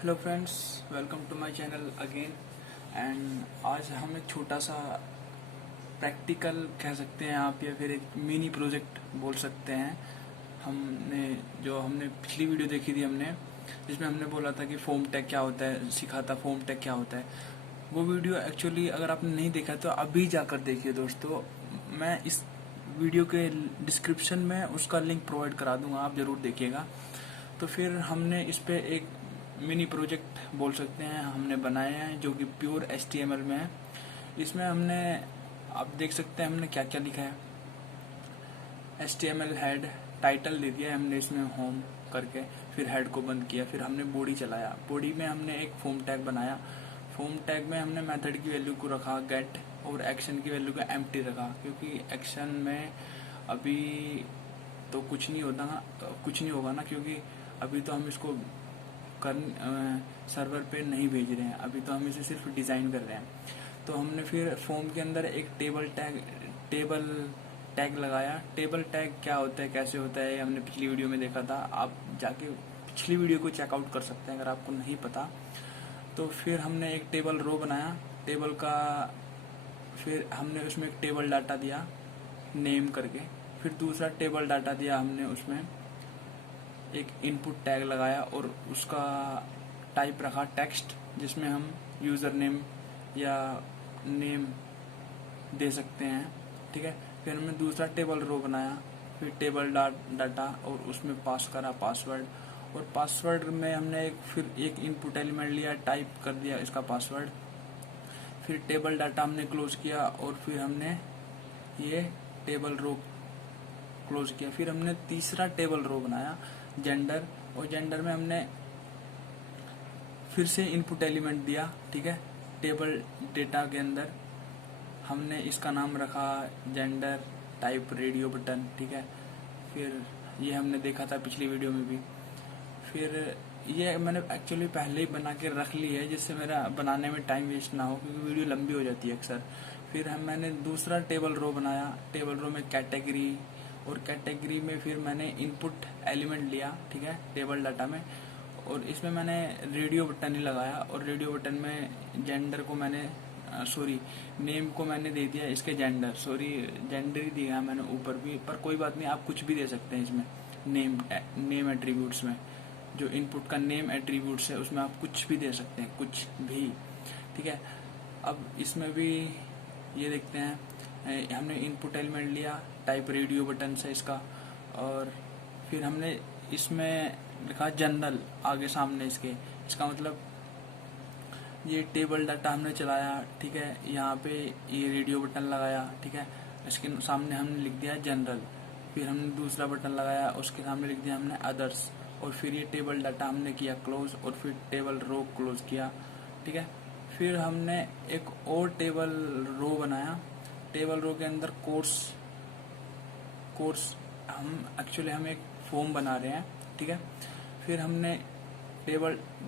Hello friends, welcome to my channel again. And आज हम एक छोटा सा प्रैक्टिकल कह सकते हैं आप, या फिर एक मिनी प्रोजेक्ट बोल सकते हैं। हमने पिछली वीडियो देखी थी जिसमें हमने बोला था कि फोम टैग क्या होता है, सीखा था फोम टैग क्या होता है। वो वीडियो एक्चुअली अगर आपने नहीं देखा तो अभी जाकर देखिए दोस्तों। मैं इस वीडियो के डिस्क्रिप्शन में उसका लिंक प्रोवाइड करा दूंगा, आप जरूर देखिएगा। तो फिर हमने इस पे एक मिनी प्रोजेक्ट बोल सकते हैं हमने बनाए हैं, जो कि प्योर HTML में है। इसमें आप देख सकते हैं हमने क्या क्या लिखा है। HTML हेड टाइटल दे दिया है हमने इसमें होम करके, फिर हेड को बंद किया, फिर हमने बॉडी चलाया। बॉडी में हमने एक फोम टैग बनाया। फोम टैग में हमने मेथड की वैल्यू को रखा गेट, और एक्शन की वैल्यू को एम्प्टी रखा, क्योंकि एक्शन में अभी तो कुछ नहीं होगा ना, क्योंकि अभी तो हम इसको सर्वर पे नहीं भेज रहे हैं, अभी तो हम इसे सिर्फ डिज़ाइन कर रहे हैं। तो हमने फिर फॉर्म के अंदर एक टेबल टैग लगाया। टेबल टैग क्या होता है, कैसे होता है, हमने पिछली वीडियो में देखा था। आप जाके पिछली वीडियो को चेकआउट कर सकते हैं अगर आपको नहीं पता। तो फिर हमने एक टेबल रो बनाया टेबल का, फिर हमने उसमें एक टेबल डाटा दिया नेम करके, फिर दूसरा टेबल डाटा दिया हमने उसमें एक इनपुट टैग लगाया, और उसका टाइप रखा टेक्स्ट, जिसमें हम यूज़र नेम या नेम दे सकते हैं। ठीक है। फिर हमने दूसरा टेबल रो बनाया, फिर टेबल डाटा, और उसमें पास करा पासवर्ड, और पासवर्ड में हमने फिर एक इनपुट एलिमेंट लिया, टाइप कर दिया इसका पासवर्ड। फिर टेबल डाटा हमने क्लोज किया, और फिर हमने ये टेबल रो क्लोज किया। फिर हमने तीसरा टेबल रो बनाया जेंडर, और जेंडर में हमने फिर से इनपुट एलिमेंट दिया। ठीक है। टेबल डेटा के अंदर हमने इसका नाम रखा जेंडर टाइप रेडियो बटन। ठीक है। फिर ये हमने देखा था पिछली वीडियो में भी। फिर ये मैंने एक्चुअली पहले ही बना के रख ली है, जिससे मेरा बनाने में टाइम वेस्ट ना हो, क्योंकि वीडियो लंबी हो जाती है अक्सर। फिर मैंने दूसरा टेबल रो बनाया। टेबल रो में कैटेगरी, और कैटेगरी में फिर मैंने इनपुट एलिमेंट लिया। ठीक है। टेबल डाटा में, और इसमें मैंने रेडियो बटन ही लगाया, और रेडियो बटन में जेंडर को मैंने नेम को मैंने दे दिया इसके जेंडर ही दिया मैंने ऊपर भी, पर कोई बात नहीं, आप कुछ भी दे सकते हैं इसमें। नेम एट्रीब्यूट्स में जो इनपुट का नेम एट्रीब्यूट्स है, उसमें आप कुछ भी दे सकते हैं, कुछ भी। ठीक है। अब इसमें भी ये देखते हैं, हमने इनपुट एलिमेंट लिया टाइप रेडियो बटन से इसका, और फिर हमने इसमें लिखा जनरल आगे सामने इसका मतलब ये टेबल डाटा हमने चलाया। ठीक है। यहाँ पे ये रेडियो बटन लगाया। ठीक है। इसके सामने हमने लिख दिया जनरल। फिर हमने दूसरा बटन लगाया, उसके सामने लिख दिया हमने अदर्स, और फिर ये टेबल डाटा हमने किया क्लोज, और फिर टेबल रो क्लोज किया। ठीक है। फिर हमने एक और टेबल रो बनाया। टेबल रो के अंदर कोर्स हम एक फॉर्म बना रहे हैं। ठीक है। फिर हमने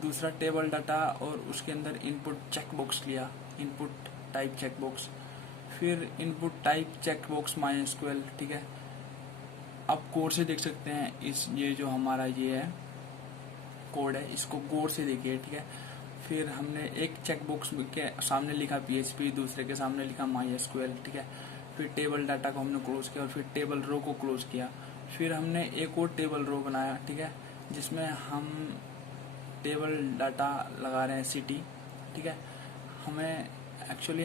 दूसरा टेबल डाटा, और उसके अंदर इनपुट चेक बॉक्स लिया, इनपुट टाइप चेक बॉक्स। फिर input type check box MySQL। ठीक है। आप कोड से देख सकते हैं, ये जो हमारा ये है कोड है, इसको गौर से देखिए। ठीक है। फिर हमने एक चेक बॉक्स के सामने लिखा PHP, दूसरे के सामने लिखा MySQL। ठीक है। फिर टेबल डाटा को हमने क्लोज किया, और फिर टेबल रो को क्लोज किया। फिर हमने एक और टेबल रो बनाया। ठीक है। जिसमें हम टेबल डाटा लगा रहे हैं सिटी। ठीक है।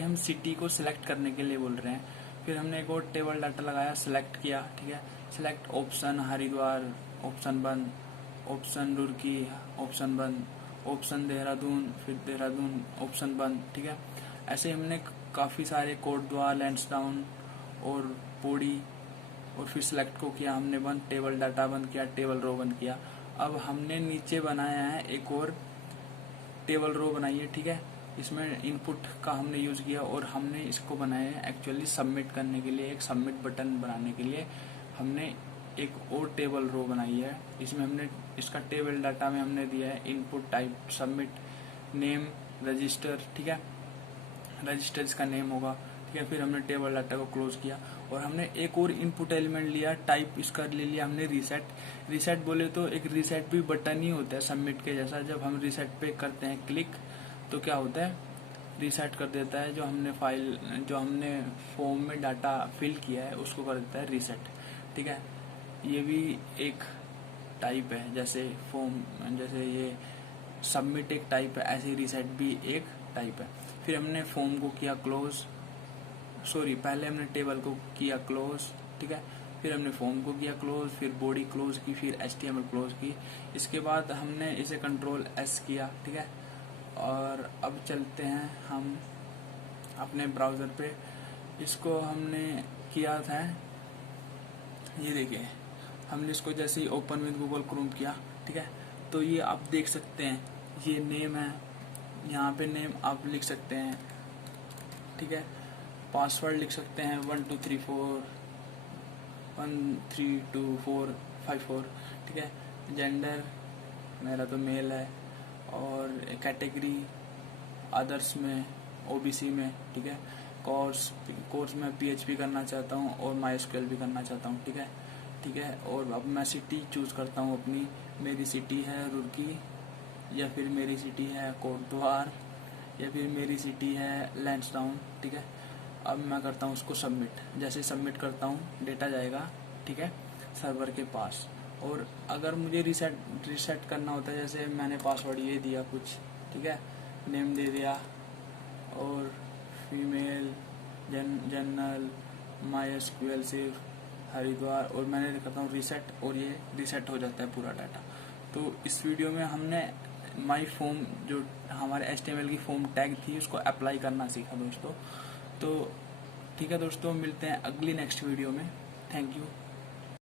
हम सिटी को सिलेक्ट करने के लिए बोल रहे हैं। फिर हमने एक और टेबल डाटा लगाया, सिलेक्ट किया। ठीक है। सिलेक्ट ऑप्शन हरिद्वार, ऑप्शन बंद, ऑप्शन रुड़की, ऑप्शन बंद, ऑप्शन देहरादून, फिर देहरादून, ऑप्शन बंद। ठीक है। ऐसे हमने काफ़ी सारे कोटद्वार, लैंसडाउन और पौड़ी, और फिर सिलेक्ट को किया हमने बंद, टेबल डाटा बंद किया, टेबल रो बंद किया। अब हमने नीचे बनाया है एक और टेबल रो बनाई है। ठीक है। इसमें इनपुट का हमने यूज़ किया, और हमने इसको बनाया है एक्चुअली सबमिट करने के लिए, एक सबमिट बटन बनाने के लिए हमने एक और टेबल रो बनाई है। इसमें हमने इसका टेबल डाटा में हमने दिया है input type submit name register. ठीक है। रजिस्टर इसका नेम होगा। ठीक है। फिर हमने टेबल डाटा को क्लोज किया और हमने एक और इनपुट एलिमेंट लिया, टाइप इसका ले लिया हमने रीसेट। रीसेट बोले तो एक रीसेट भी बटन ही होता है सबमिट के जैसा। जब हम रीसेट पे करते हैं क्लिक तो क्या होता है, रीसेट कर देता है, जो हमने फाइल जो हमने फॉर्म में डाटा फिल किया है उसको कर देता है रीसेट, ठीक है। ये भी एक टाइप है, जैसे फॉर्म, जैसे ये सबमिट एक टाइप है, ऐसे रीसेट भी एक टाइप है। फिर हमने फॉर्म को किया क्लोज, पहले हमने टेबल को किया क्लोज, ठीक है। फिर हमने फॉर्म को किया क्लोज, फिर बॉडी क्लोज की, फिर HTML क्लोज की। इसके बाद हमने इसे कंट्रोल S किया, ठीक है। और अब चलते हैं हम अपने ब्राउज़र पे। इसको हमने किया था, ये देखिए, हमने इसको जैसे ही ओपन विद गूगल क्रोम किया, ठीक है, तो ये आप देख सकते हैं, ये नेम है, यहाँ पे नेम आप लिख सकते हैं, ठीक है। पासवर्ड लिख सकते हैं 1234 ठीक है। जेंडर मेरा तो मेल है, और कैटेगरी अदर्स में, OBC में, ठीक है। कोर्स में PHP करना चाहता हूँ और MySQL भी करना चाहता हूँ, ठीक है, ठीक है। और अब मैं सिटी चूज़ करता हूँ अपनी, मेरी सिटी है रुड़की, या फिर मेरी सिटी है कोटद्वार, या फिर मेरी सिटी है लैंसडाउन, ठीक है। अब मैं करता हूँ उसको सबमिट। जैसे सबमिट करता हूँ डेटा जाएगा, ठीक है, सर्वर के पास। और अगर मुझे रीसेट करना होता है, जैसे मैंने पासवर्ड ये दिया कुछ, ठीक है, नेम दे दिया, और फीमेल, जनरल, MySQL सिर्फ हरिद्वार, और मैंने करता हूँ रीसेट, और ये रीसेट हो जाता है पूरा डाटा। तो इस वीडियो में हमने माई फॉर्म, जो हमारे HTML की फॉर्म टैग थी, उसको अप्लाई करना सीखा दोस्तों। तो ठीक है दोस्तों, मिलते हैं अगली नेक्स्ट वीडियो में। Thank you.